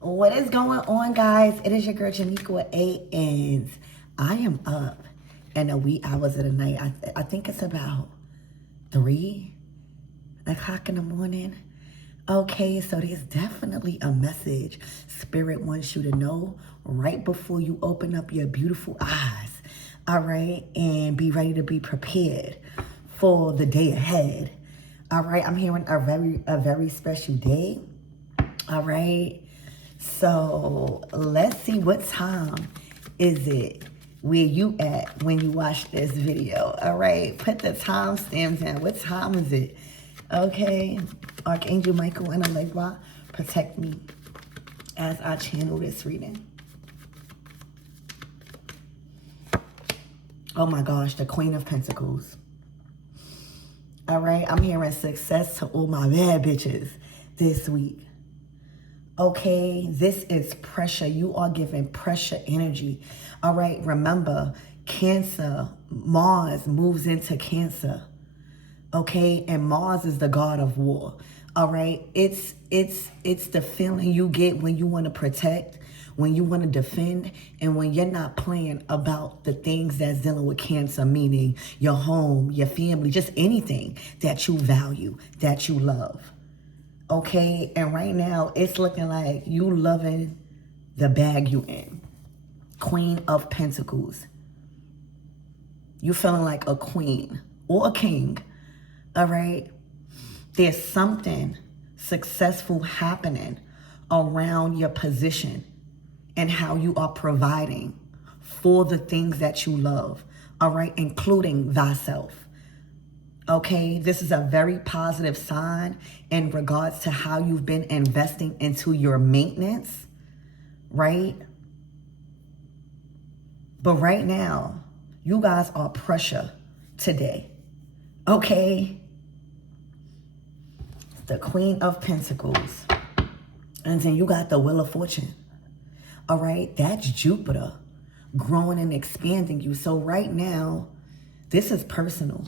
What is going on, guys? It is your girl Janique with A Ns. I am up in the wee hours of the night. I think it's about 3 o'clock in the morning. Okay, so there's definitely a message Spirit wants you to know right before you open up your beautiful eyes. All right, and be ready to be prepared for the day ahead. All right, I'm hearing a very special day. All right. So let's see, what time is it where you at when you watch this video? All right, put the time stamps in. What time is it? Okay, Archangel Michael and Allegra, protect me as I channel this reading. Oh my gosh, the Queen of Pentacles. All right, I'm hearing success to all my bad bitches this week. Okay, this is pressure. You are giving pressure energy. All right, remember, Cancer, Mars moves into Cancer. Okay, and Mars is the god of war. All right, it's the feeling you get when you want to protect, when you want to defend, and when you're not playing about the things that's dealing with Cancer, meaning your home, your family, just anything that you value, that you love. Okay, and right now it's looking like you loving the bag you in. Queen of Pentacles. You feeling like a queen or a king. All right, there's something successful happening around your position and how you are providing for the things that you love. All right, including thyself. Okay, this is a very positive sign in regards to how you've been investing into your maintenance, right? But right now, you guys are pressure today, okay? The Queen of Pentacles. And then you got the Wheel of Fortune, all right? That's Jupiter growing and expanding you. So right now, this is personal.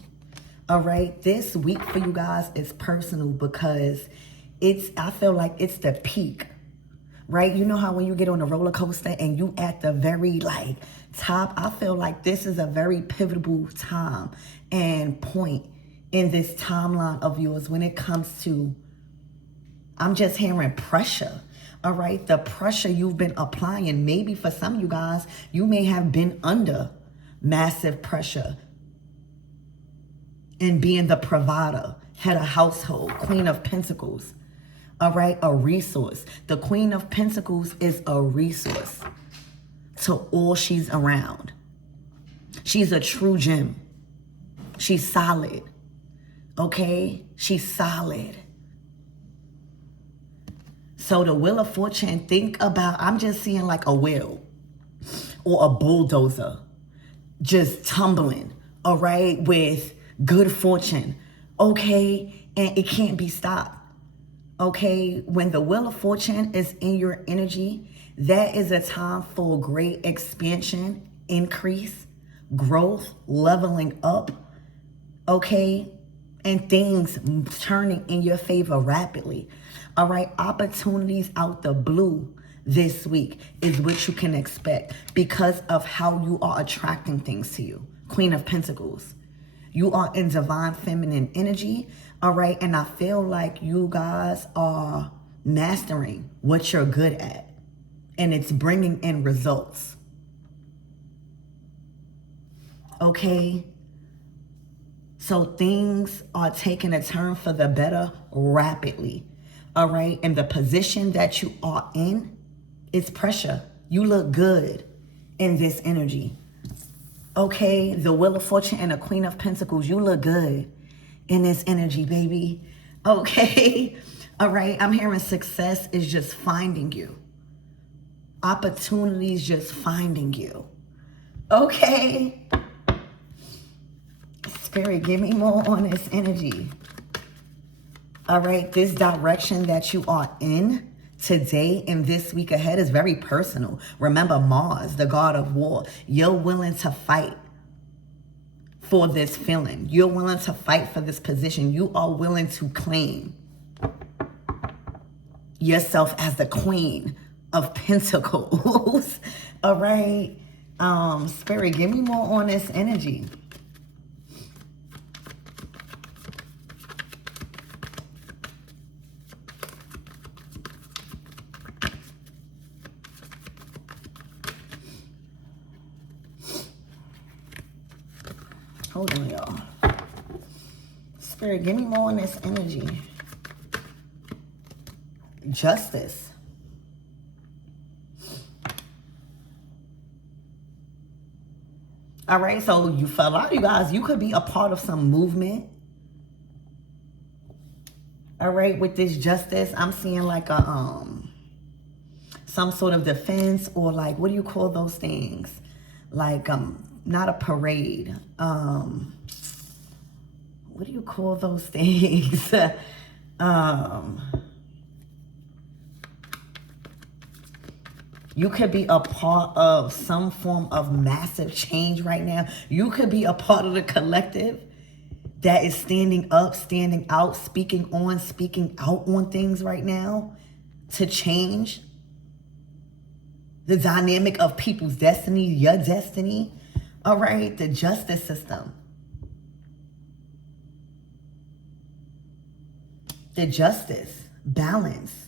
All right, this week for you guys is personal because I feel like it's the peak, right? You know how when you get on a roller coaster and you at the very top, I feel like this is a very pivotal time and point in this timeline of yours when it comes to, I'm just hearing pressure. All right, the pressure you've been applying, maybe for some of you guys, you may have been under massive pressure. And being the provider, head of household, Queen of Pentacles, all right, a resource. The Queen of Pentacles is a resource to all she's around. She's a true gem. She's solid, okay? She's solid. So the Wheel of Fortune, think about, I'm just seeing like a wheel or a bulldozer just tumbling, all right, with good fortune, okay? And it can't be stopped, okay? When the Wheel of Fortune is in your energy, that is a time for great expansion, increase, growth, leveling up, okay? And things turning in your favor rapidly, all right? Opportunities out the blue this week is what you can expect because of how you are attracting things to you. Queen of Pentacles. You are in divine feminine energy, all right? And I feel like you guys are mastering what you're good at. And it's bringing in results. Okay? So things are taking a turn for the better rapidly, all right? And the position that you are in is pressure. You look good in this energy. Okay, the Wheel of Fortune and the Queen of Pentacles, you look good in this energy, baby. Okay, all right, I'm hearing success is just finding you. Opportunities just finding you. Okay. Spirit, give me more on this energy. All right, this direction that you are in today and this week ahead is very personal. Remember, Mars, the god of war. You're willing to fight for this feeling. You're willing to fight for this position. You are willing to claim yourself as the queen of Pentacles. All right. Spirit, give me more on this energy. Hold on, y'all. Spirit, give me more on this energy. Justice. All right, so for a lot of you guys, you could be a part of some movement. All right, with this justice, I'm seeing like a some sort of defense, or like, what do you call those things? Like not a parade. What do you call those things? You could be a part of some form of massive change right now. You could be a part of the collective that is standing up, standing out, speaking out on things right now to change the dynamic of people's destiny, your destiny. All right, the justice system. The justice, balance,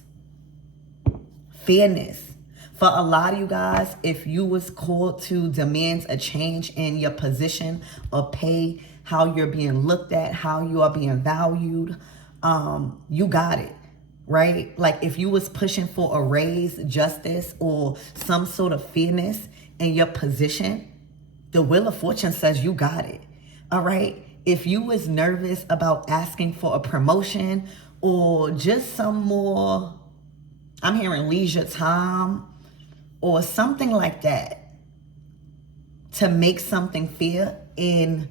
fairness. For a lot of you guys, if you was called to demand a change in your position or pay, how you're being looked at, how you are being valued, you got it, right? Like if you was pushing for a raise, justice, or some sort of fairness in your position, the Wheel of Fortune says you got it, all right? If you was nervous about asking for a promotion or just some more, I'm hearing leisure time, or something like that, to make something fair in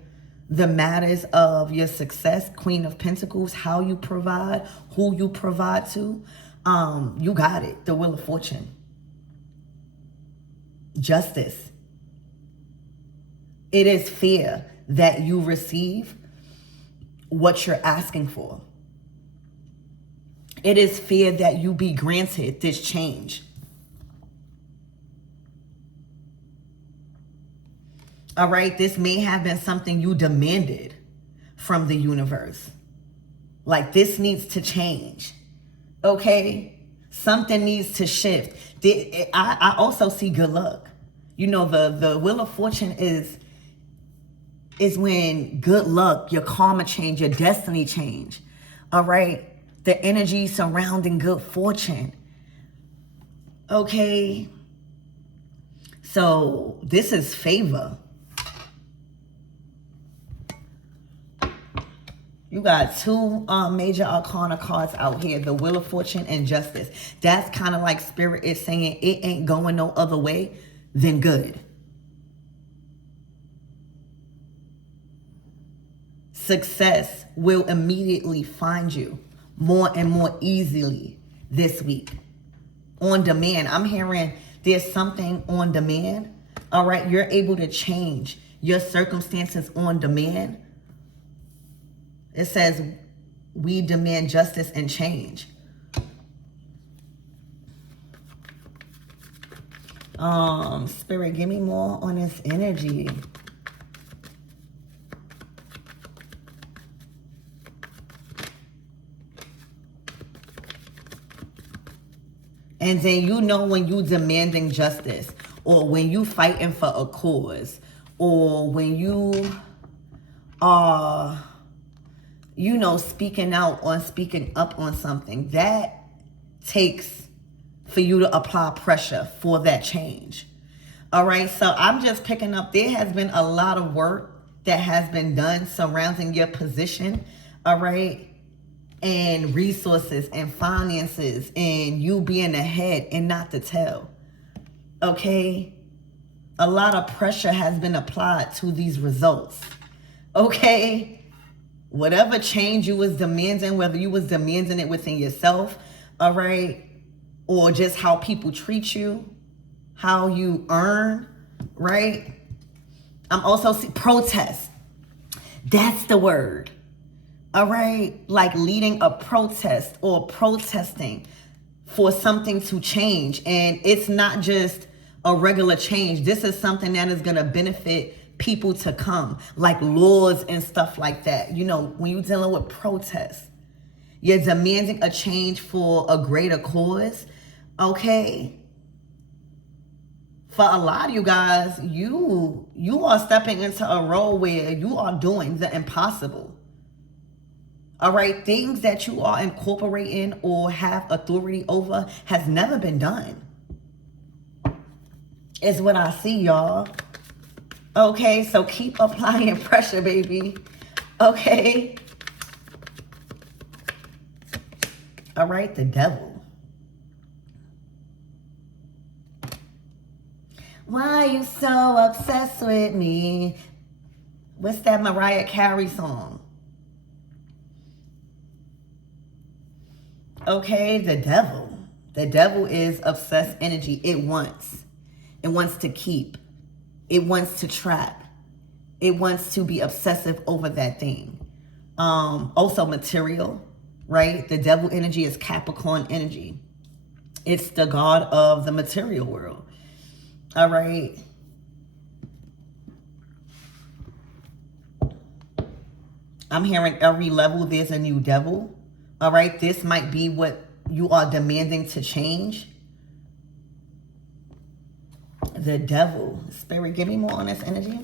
the matters of your success, Queen of Pentacles, how you provide, who you provide to, you got it, the Wheel of Fortune. Justice. It is fair that you receive what you're asking for. It is fair that you be granted this change. All right, this may have been something you demanded from the universe. Like, this needs to change, okay? Something needs to shift. I also see good luck. You know, the Wheel of Fortune is when good luck, your karma change, your destiny change, all right? The energy surrounding good fortune, okay? So this is favor. You got two major arcana cards out here, the Wheel of Fortune and Justice. That's kind of like Spirit is saying it ain't going no other way than good. Success will immediately find you more and more easily this week. On demand. I'm hearing there's something on demand. All right, you're able to change your circumstances on demand. It says, we demand justice and change. Spirit, give me more on this energy. And then you know when you demanding justice, or when you fighting for a cause, or when you are, you know, speaking up on something, that takes for you to apply pressure for that change. All right, so I'm just picking up, there has been a lot of work that has been done surrounding your position, all right, and resources and finances and you being ahead and not the tail, okay? A lot of pressure has been applied to these results, okay? Whatever change you was demanding, whether you was demanding it within yourself, all right, or just how people treat you, how you earn, right? I'm also seeing protest. That's the word, all right? Like leading a protest or protesting for something to change. And it's not just a regular change. This is something that is going to benefit people to come, like laws and stuff like that. You know, when you're dealing with protests, you're demanding a change for a greater cause, okay? For a lot of you guys, you are stepping into a role where you are doing the impossible. All right, things that you are incorporating or have authority over has never been done. Is what I see, y'all. Okay, so keep applying pressure, baby. Okay. All right, the devil. Why you so obsessed with me? What's that Mariah Carey song? Okay, the devil. The devil is obsessed energy. It wants to keep. It wants to trap. It wants to be obsessive over that thing. Also material, right? The devil energy is Capricorn energy. It's the god of the material world. All right. I'm hearing every level there's a new devil. All right. This might be what you are demanding to change. The devil. Spirit, give me more on this energy.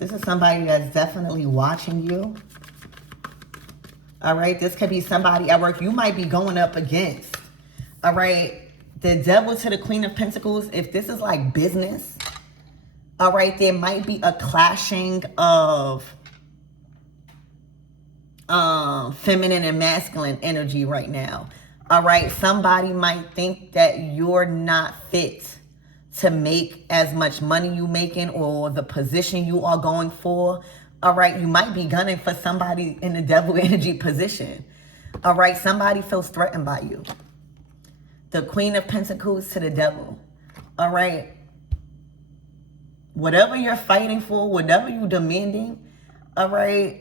This is somebody that's definitely watching you. All right. This could be somebody at work you might be going up against. All right. The devil to the Queen of Pentacles. If this is like business, all right, there might be a clashing of feminine and masculine energy right now. All right. Somebody might think that you're not fit to make as much money you making or the position you are going for. All right. You might be gunning for somebody in the devil energy position. All right. Somebody feels threatened by you. The Queen of Pentacles to the devil. All right. Whatever you're fighting for, whatever you're demanding, all right,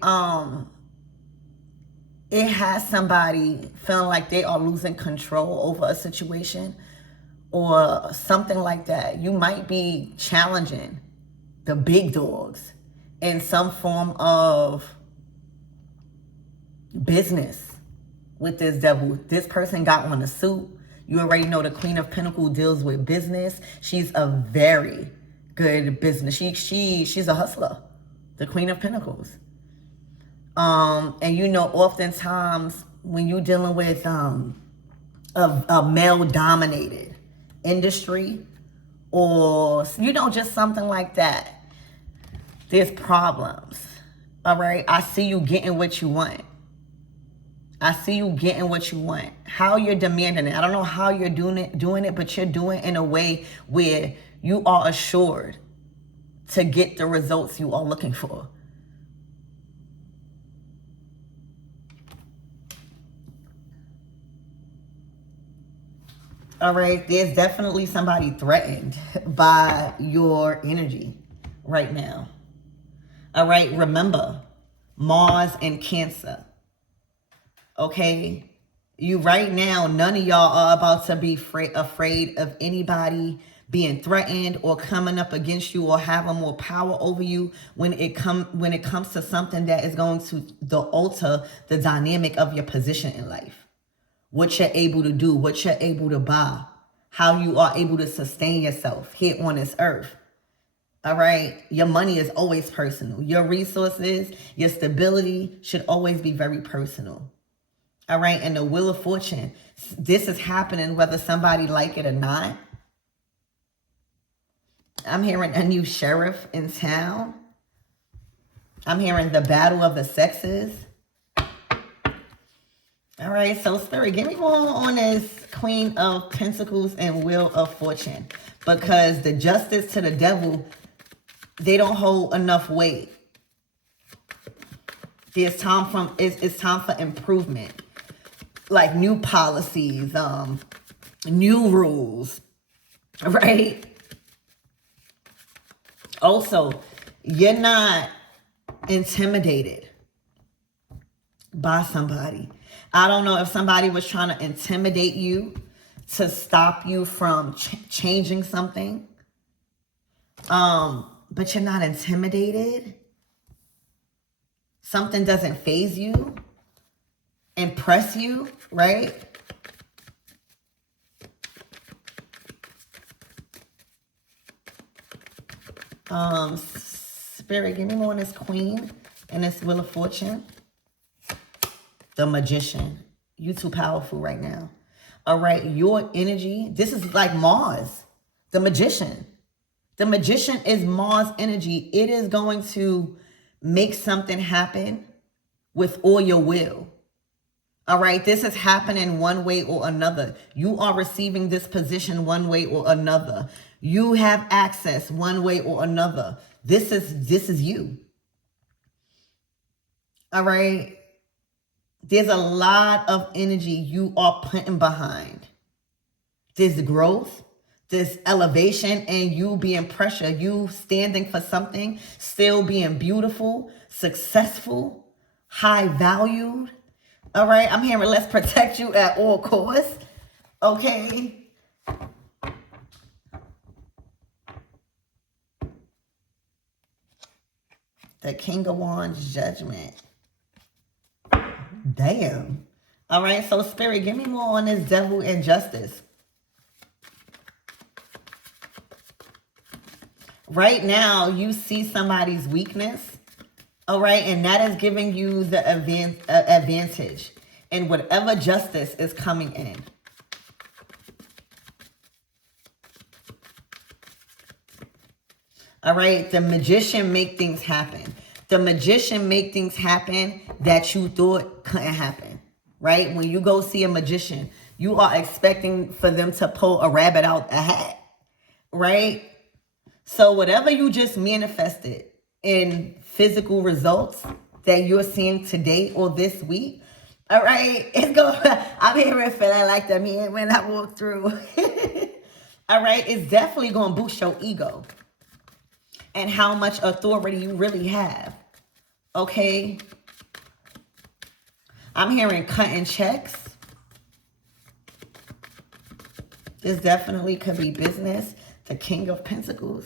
it has somebody feeling like they are losing control over a situation or something like that. You might be challenging the big dogs in some form of business with this devil. This person got on a suit. You already know the Queen of Pentacles deals with business. She's a very good business. She's a hustler. The Queen of Pentacles. And you know, oftentimes when you're dealing with a male-dominated industry or, you know, just something like that, there's problems. All right? I see you getting what you want. I see you getting what you want. How you're demanding it. I don't know how you're doing it, but you're doing it in a way where you are assured to get the results you are looking for. All right, there's definitely somebody threatened by your energy right now. All right, remember, Mars and Cancer. Okay, you right now, none of y'all are about to be afraid of anybody being threatened or coming up against you or having more power over you when it comes to something that is going to alter the dynamic of your position in life. What you're able to do, what you're able to buy, how you are able to sustain yourself here on this earth. All right. Your money is always personal. Your resources, your stability should always be very personal. All right. And the Wheel of Fortune, this is happening whether somebody like it or not. I'm hearing a new sheriff in town. I'm hearing the battle of the sexes. All right, so Spirit, give me more on this Queen of Pentacles and Wheel of Fortune. Because the Justice to the devil, they don't hold enough weight. It's time for improvement. Like new policies, new rules, right? Also, you're not intimidated by somebody. I don't know if somebody was trying to intimidate you to stop you from changing something. But you're not intimidated. Something doesn't faze you, impress you, right? Spirit, give me more on this Queen and this Wheel of Fortune. The Magician. You too powerful right now. All right, your energy. This is like Mars, the Magician. The Magician is Mars energy. It is going to make something happen with all your will. All right, this is happening one way or another. You are receiving this position one way or another. You have access one way or another. This is you. All right. There's a lot of energy you are putting behind this growth, this elevation, and you being pressure, you standing for something, still being beautiful, successful, high valued. All right, I'm hearing let's protect you at all costs. Okay. The King of Wands, Judgment. Damn. All right, so Spirit, give me more on this Devil and Justice. Right now, you see somebody's weakness. All right, and that is giving you the advantage in whatever justice is coming in. All right, the Magician make things happen. The Magician make things happen that you thought couldn't happen, right? When you go see a magician, you are expecting for them to pull a rabbit out a hat, right? So whatever you just manifested in physical results that you're seeing today or this week, all right, it's going. I'm hearing feeling like that man when I walk through. All right, it's definitely going to boost your ego and how much authority you really have. Okay. I'm hearing cutting checks. This definitely could be business. The King of Pentacles.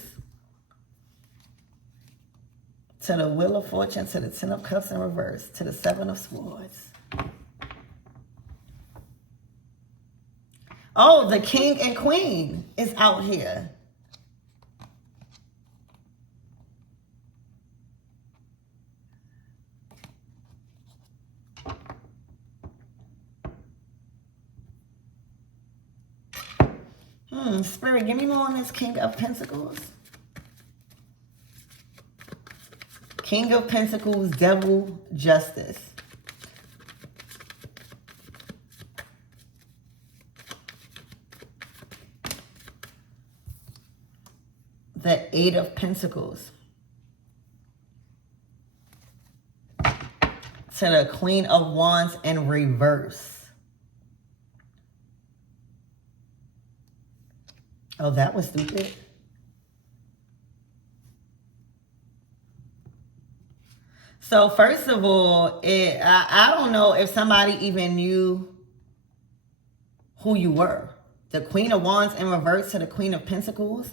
To the Wheel of Fortune, to the Ten of Cups in reverse, to the Seven of Swords. Oh, the King and Queen is out here. Spirit, give me more on this King of Pentacles. King of Pentacles, Devil, Justice. The Eight of Pentacles. To the Queen of Wands in reverse. Oh, that was stupid. So first of all, I don't know if somebody even knew who you were. The Queen of Wands in reverse to the Queen of Pentacles.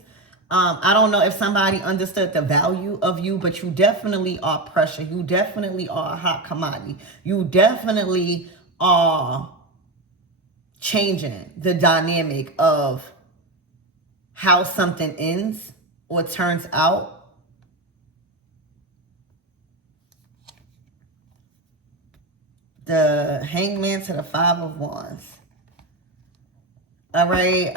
I don't know if somebody understood the value of you, but you definitely are pressure. You definitely are a hot commodity. You definitely are changing the dynamic of how something ends or turns out. The Hangman to the Five of Wands. All right,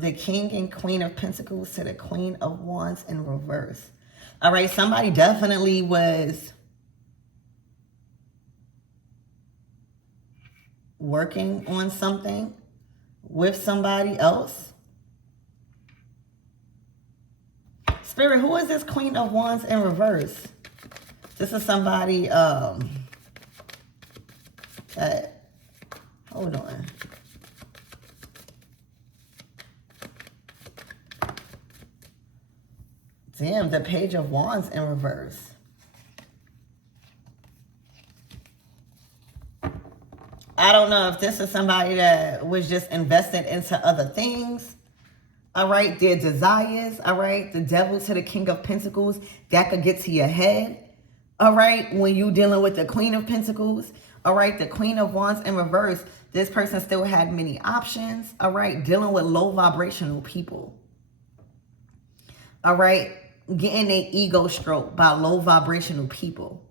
the King and Queen of Pentacles to the Queen of Wands in reverse. All right, somebody definitely was working on something with somebody else. Spirit, who is this Queen of Wands in reverse? This is somebody, hold on. Damn, the Page of Wands in reverse. I don't know if this is somebody that was just invested into other things. All right, their desires. All right, the devil to the King of Pentacles. That could get to your head. All right, when you dealing with the Queen of Pentacles. All right, the Queen of Wands in reverse. This person still had many options. All right, dealing with low vibrational people. All right, getting their ego stroked by low vibrational people.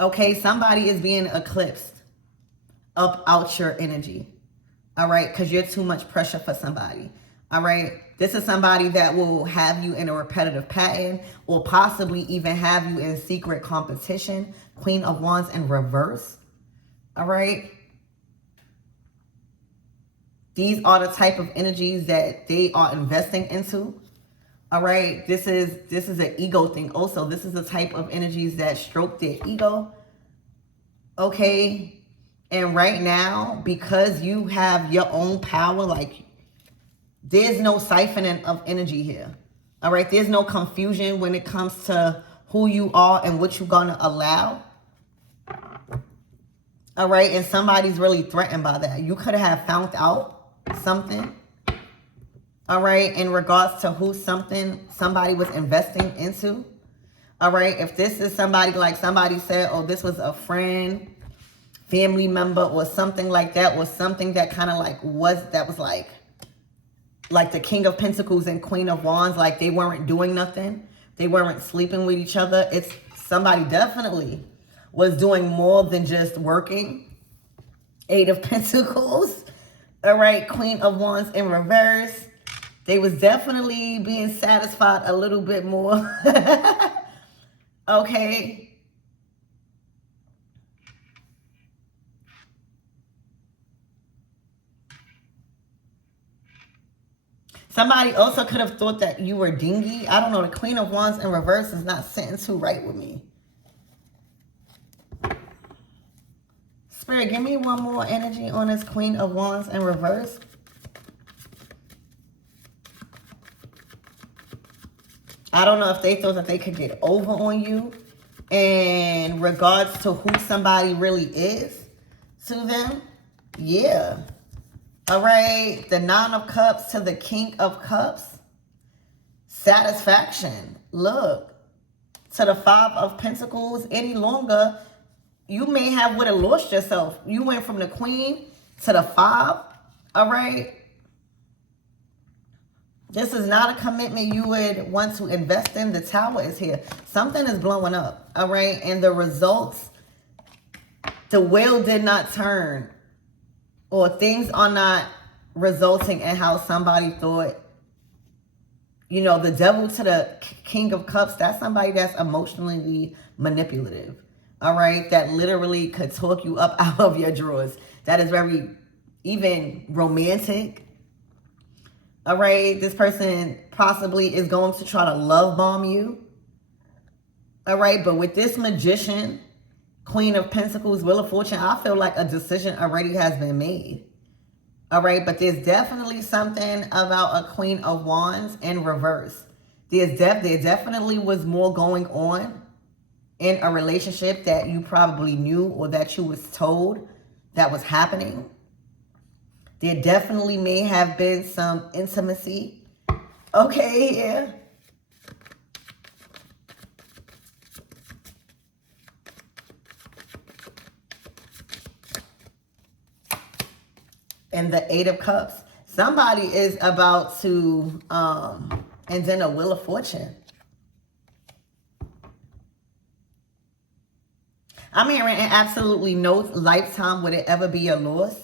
Okay, somebody is being eclipsed up out your energy. All right, because you're too much pressure for somebody. All right, this is somebody that will have you in a repetitive pattern or possibly even have you in secret competition. Queen of Wands in reverse. All right. These are the type of energies that they are investing into. All right. This is an ego thing also. This is the type of energies that stroke their ego. Okay. And right now, because you have your own power, like there's no siphoning of energy here. All right. There's no confusion when it comes to who you are and what you're going to allow. All right. And somebody's really threatened by that. You could have found out something. All right. In regards to who somebody was investing into. All right. If this is somebody, like somebody said, oh, this was a friend, family member or something like that, or something that kind of like was like the King of Pentacles and Queen of Wands, like they weren't doing nothing. They weren't sleeping with each other. It's somebody definitely was doing more than just working. Eight of Pentacles. All right, Queen of Wands in reverse. They was definitely being satisfied a little bit more. Okay. Somebody also could have thought that you were dingy. I don't know. The Queen of Wands in reverse is not sitting too right with me. Spirit, give me one more energy on this Queen of Wands in reverse. I don't know if they thought that they could get over on you in regards to who somebody really is to them. Yeah. All right. The Nine of Cups to the King of Cups. Satisfaction. Look. To the Five of Pentacles. Any longer, you may have would have lost yourself. You went from the Queen to the Five. All right. This is not a commitment you would want to invest in. The Tower is here. Something is blowing up. All right. And the results, the wheel did not turn. Or things are not resulting in how somebody thought. You know, the Devil to the King of Cups, that's somebody that's emotionally manipulative. All right. That literally could talk you up out of your drawers. That is very even romantic. All right. This person possibly is going to try to love bomb you. All right. But with this Magician, Queen of Pentacles, Wheel of Fortune, I feel like a decision already has been made. All right. But there's definitely something about a Queen of Wands in reverse. There definitely was more going on in a relationship that you probably knew or that you was told that was happening. There definitely may have been some intimacy. Okay, yeah. And the Eight of Cups. Somebody is about to, and then a Wheel of Fortune. I'm hearing in absolutely no lifetime would it ever be a loss.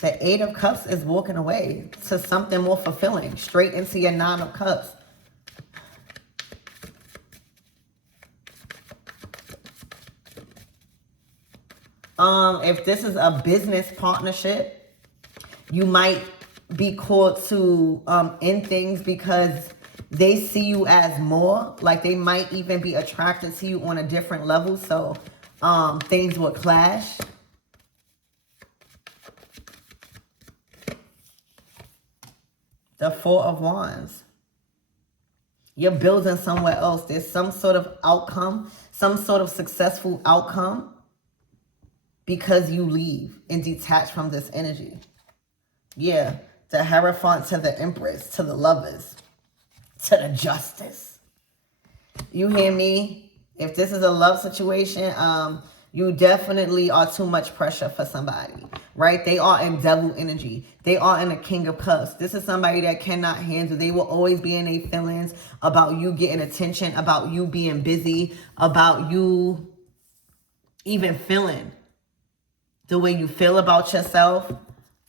The Eight of Cups is walking away to something more fulfilling, straight into your Nine of Cups. If this is a business partnership, you might be called to end things because they see you as more. Like they might even be attracted to you on a different level. So things will clash. The Four of Wands. You're building somewhere else. There's some sort of outcome, some sort of successful outcome because you leave and detach from this energy. Yeah, the Hierophant to the Empress, to the Lovers, to the Justice. You hear me? If this is a love situation, you definitely are too much pressure for somebody, right? They are in devil energy. They are in the King of Cups. This is somebody that cannot handle. They will always be in their feelings about you getting attention, about you being busy, about you even feeling the way you feel about yourself,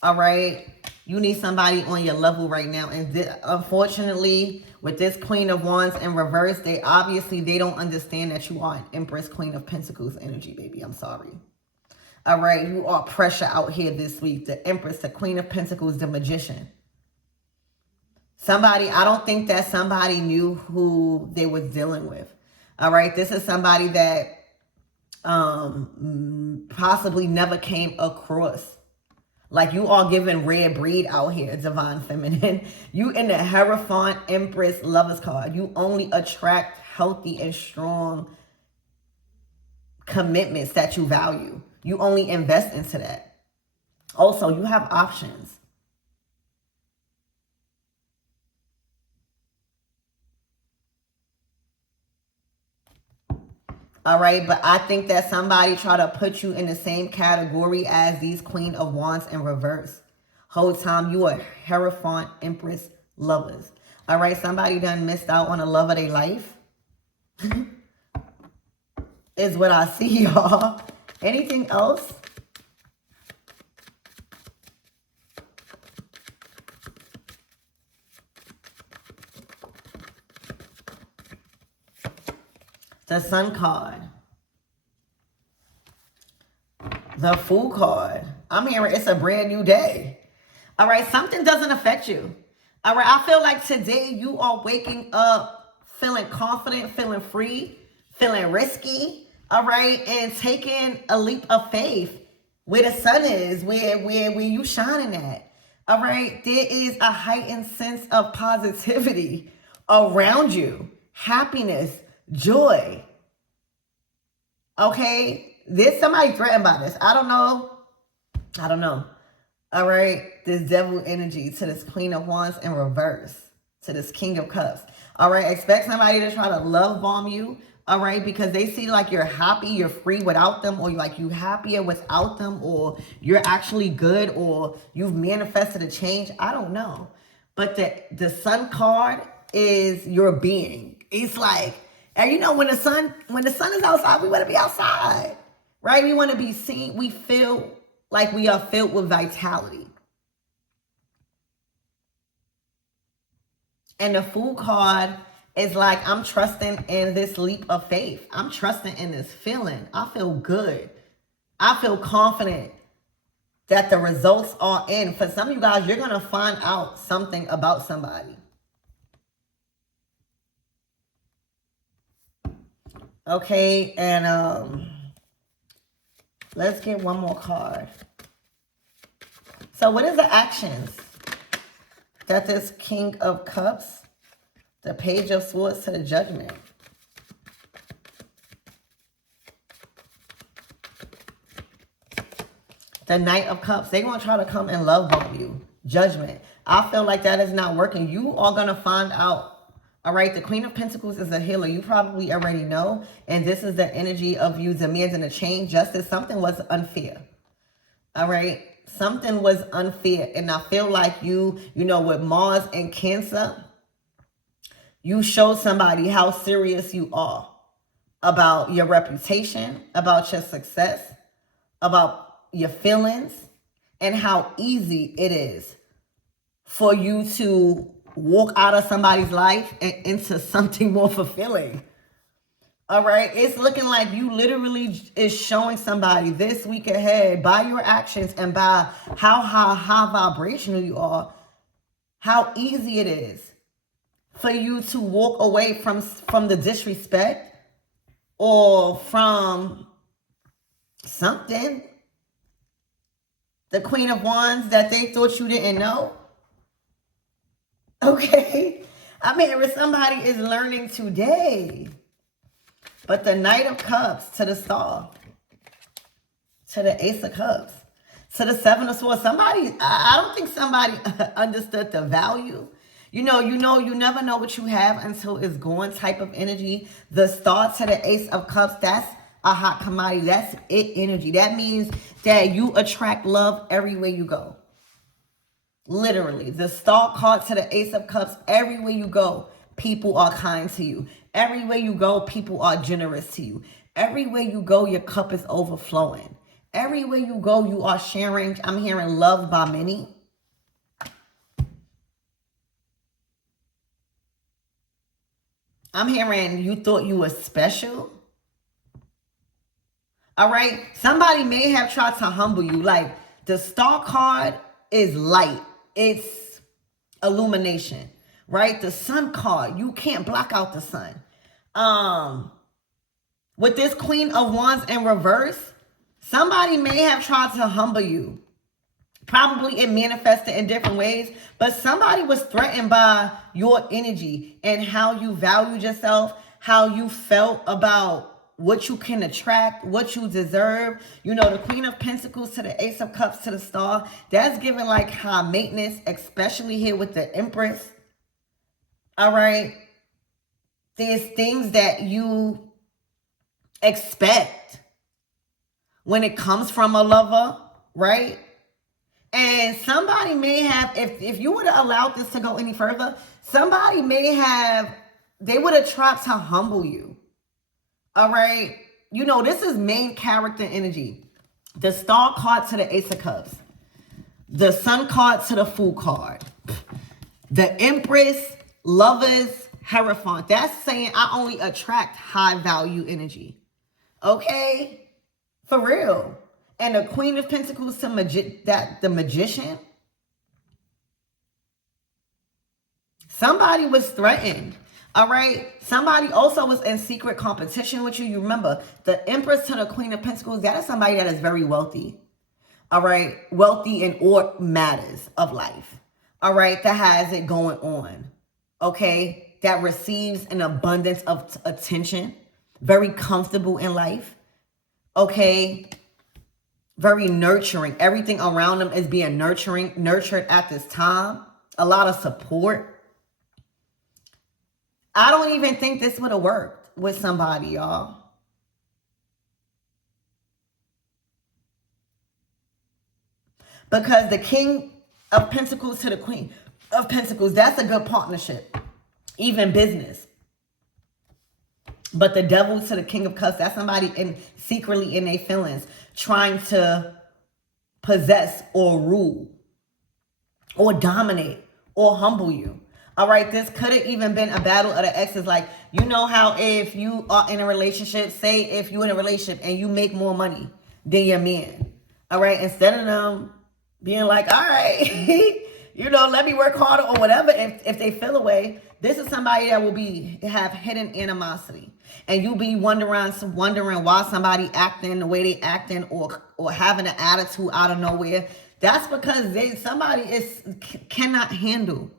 all right? You need somebody on your level right now. And unfortunately, with this Queen of Wands in reverse, they don't understand that you are an Empress, Queen of Pentacles energy, baby. I'm sorry. All right, you are pressure out here this week. The Empress, the Queen of Pentacles, the Magician. I don't think that somebody knew who they was dealing with. All right, this is somebody that possibly never came across. Like, you are giving rare breed out here, Divine Feminine. You in the Hierophant, Empress, Lovers card. You only attract healthy and strong commitments that you value. You only invest into that. Also, you have options. All right, but I think that somebody try to put you in the same category as these Queen of Wands in reverse. Whole time you are Hierophant, Empress, Lovers. All right, somebody done missed out on a love of their life. Is what I see, y'all. Anything else? The Sun card. The Fool card. I'm hearing it's a brand new day. All right, something doesn't affect you. All right, I feel like today you are waking up feeling confident, feeling free, feeling risky. All right, and taking a leap of faith where the sun is, where you shining at. All right, there is a heightened sense of positivity around you, happiness, joy. Okay, there's somebody threatened by this. I don't know. All right, this devil energy to this Queen of Wands in reverse, to this King of Cups. All right, expect somebody to try to love bomb you. All right, because they see like you're happy, you're free without them, or like you happier without them, or you're actually good, or you've manifested a change. I don't know. But the Sun card is your being. It's like, and you know, when the sun is outside, we want to be outside, right? We want to be seen. We feel like we are filled with vitality. And the Fool card is like, I'm trusting in this leap of faith. I'm trusting in this feeling. I feel good. I feel confident that the results are in. For some of you guys, you're going to find out something about somebody. Okay, and let's get one more card. So what is the actions that this King of Cups, the Page of Swords to the Judgment? The Knight of Cups, they're going to try to come and love bomb you. Judgment. I feel like that is not working. You are going to find out. All right, the Queen of Pentacles is a healer. You probably already know. And this is the energy of you demanding a change. Justice, something was unfair. All right, something was unfair. And I feel like you know, with Mars and Cancer, you show somebody how serious you are about your reputation, about your success, about your feelings, and how easy it is for you to walk out of somebody's life and into something more fulfilling. All right, it's looking like you literally is showing somebody this week ahead by your actions and by how high vibrational you are, how easy it is for you to walk away from the disrespect or from something. The Queen of Wands that they thought you didn't know. Okay? I'm hearing somebody is learning today. But the Knight of Cups to the Star, to the Ace of Cups, to the Seven of Swords. Somebody, I don't think somebody understood the value. You never know what you have until it's gone type of energy. The Star to the Ace of Cups, that's a hot commodity. That's it energy. That means that you attract love everywhere you go. Literally. The Star card to the Ace of Cups, everywhere you go, people are kind to you. Everywhere you go, people are generous to you. Everywhere you go, your cup is overflowing. Everywhere you go, you are sharing. I'm hearing love by many. I'm hearing you thought you were special. All right. Somebody may have tried to humble you. Like the Star card is light. It's illumination, right? The Sun card, you can't block out the sun. With this Queen of Wands in reverse, somebody may have tried to humble you. Probably it manifested in different ways, but somebody was threatened by your energy and how you valued yourself, how you felt about what you can attract, what you deserve. The Queen of Pentacles to the Ace of Cups to the Star, that's giving like high maintenance, especially here with the Empress. All right. There's things that you expect when it comes from a lover, right? And somebody may have, if you would have allowed this to go any further, somebody may have, they would have tried to humble you. All right. This is main character energy. The Star card to the Ace of Cups. The Sun card to the Fool card. The Empress, Lovers, Hierophant. That's saying I only attract high value energy. Okay? For real. And the Queen of Pentacles to the Magician. Somebody was threatened. All right. Somebody also was in secret competition with you. You remember the Empress to the Queen of Pentacles. That is somebody that is very wealthy. All right. Wealthy in all matters of life. All right. That has it going on. Okay. That receives an abundance of attention. Very comfortable in life. Okay. Very nurturing. Everything around them is being nurtured at this time. A lot of support. I don't even think this would have worked with somebody, y'all. Because the King of Pentacles to the Queen of Pentacles, that's a good partnership. Even business. But the Devil to the King of Cups, that's somebody secretly in their feelings, trying to possess or rule or dominate or humble you. All right, this could have even been a battle of the exes. Like, you know how if you are in a relationship, say if you're in a relationship and you make more money than your man, all right, instead of them being like, all right, let me work harder or whatever, if they feel away, this is somebody that will have hidden animosity. And you be wondering why somebody acting the way they acting or having an attitude out of nowhere. That's because somebody cannot handle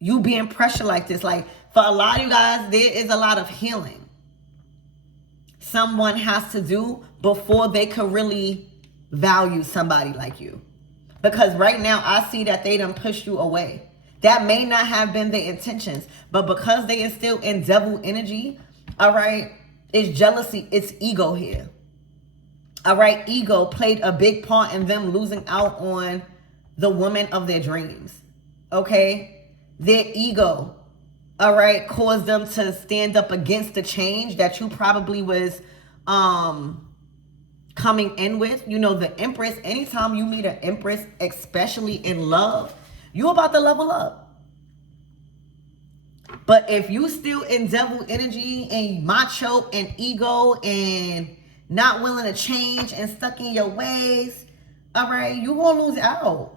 you being pressured like this. Like, for a lot of you guys, there is a lot of healing someone has to do before they could really value somebody like you. Because right now, I see that they done pushed you away. That may not have been their intentions, but because they are still in devil energy, all right, it's jealousy, it's ego here. All right, ego played a big part in them losing out on the woman of their dreams. Okay? Their ego, all right, caused them to stand up against the change that you probably was coming in with. The Empress, anytime you meet an Empress, especially in love, you about to level up. But if you still in devil energy and macho and ego and not willing to change and stuck in your ways, all right, you gonna lose out.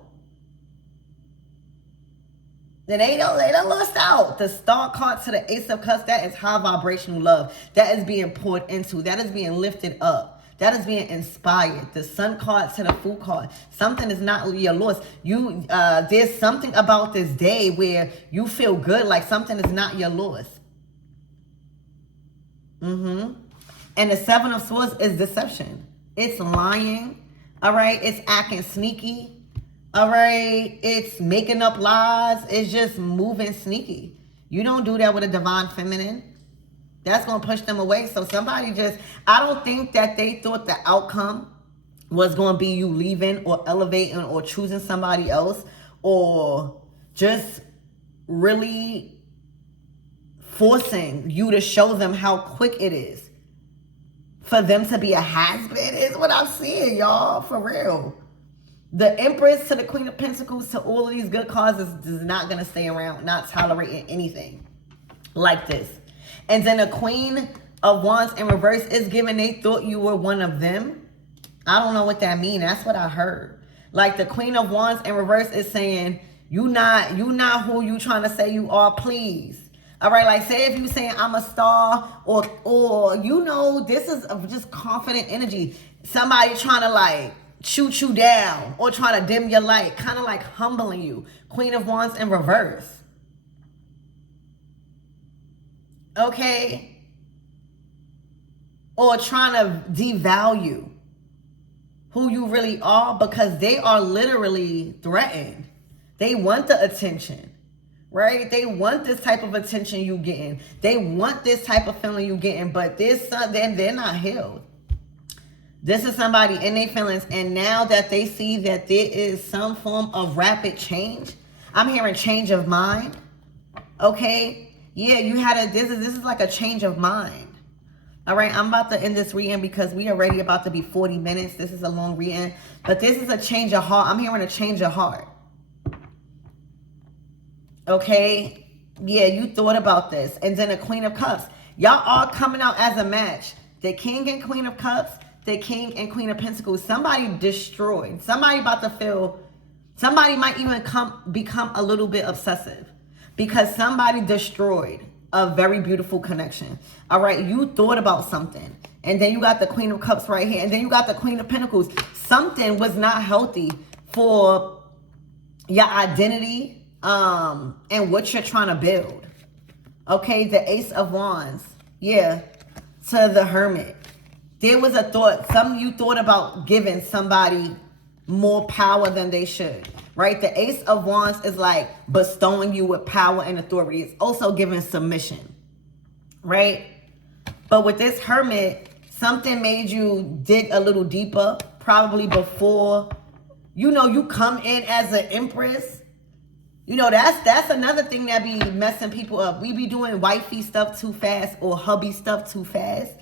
Then they done lost out. The Star card to the Ace of Cups, that is high vibrational love. That is being poured into. That is being lifted up. That is being inspired. The Sun card to the Fool card. Something is not your loss. There's something about this day where you feel good, like something is not your loss. And the Seven of Swords is deception. It's lying. All right. It's acting sneaky. All right. It's making up lies. It's just moving sneaky. You don't do that with a divine feminine. That's going to push them away. So somebody I don't think that they thought the outcome was going to be you leaving or elevating or choosing somebody else or just really forcing you to show them how quick it is for them to be a has-been is what I'm seeing, y'all, for real. The Empress to the Queen of Pentacles to all of these good causes is not going to stay around, not tolerating anything like this. And then the Queen of Wands in reverse is giving they thought you were one of them. I don't know what that means. That's what I heard. Like the Queen of Wands in reverse is saying, you not who you trying to say you are, please. All right, like say if you saying I'm a star or this is just confident energy. Somebody trying to like shoot you down or trying to dim your light, kind of like humbling you. Queen of Wands in reverse. Okay? Or trying to devalue who you really are because they are literally threatened. They want the attention. Right? They want this type of attention you getting. They want this type of feeling you getting, but they're not healed. This is somebody in their feelings, and now that they see that there is some form of rapid change, I'm hearing change of mind. Okay? Yeah, you had this is like a change of mind. All right, I'm about to end this reading because we are already about to be 40 minutes. This is a long reading, but this is a change of heart. I'm hearing a change of heart. Okay, yeah, you thought about this. And then the Queen of Cups. Y'all are coming out as a match. The King and Queen of Cups, the King and Queen of Pentacles. Somebody destroyed. Somebody might even become a little bit obsessive because somebody destroyed a very beautiful connection. All right, you thought about something. And then you got the Queen of Cups right here. And then you got the Queen of Pentacles. Something was not healthy for your identity. And what you're trying to build. Okay, the Ace of Wands. Yeah, to the Hermit. There was a thought, you thought about giving somebody more power than they should, right? The Ace of Wands is like bestowing you with power and authority. It's also giving submission, right? But with this Hermit, something made you dig a little deeper, probably before, you come in as an Empress. That's another thing that be messing people up. We be doing wifey stuff too fast or hubby stuff too fast.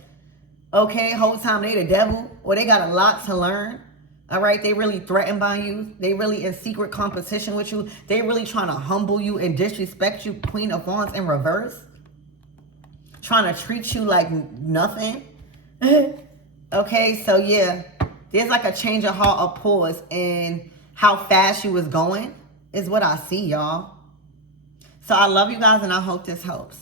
Okay, whole time they the devil or they got a lot to learn. All right, they really threatened by you. They really in secret competition with you. They really trying to humble you and disrespect you. Queen of Wands in reverse. Trying to treat you like nothing. Okay, so yeah, there's like a change of heart or pause in how fast you was going. Is what I see, y'all. So I love you guys and I hope this helps.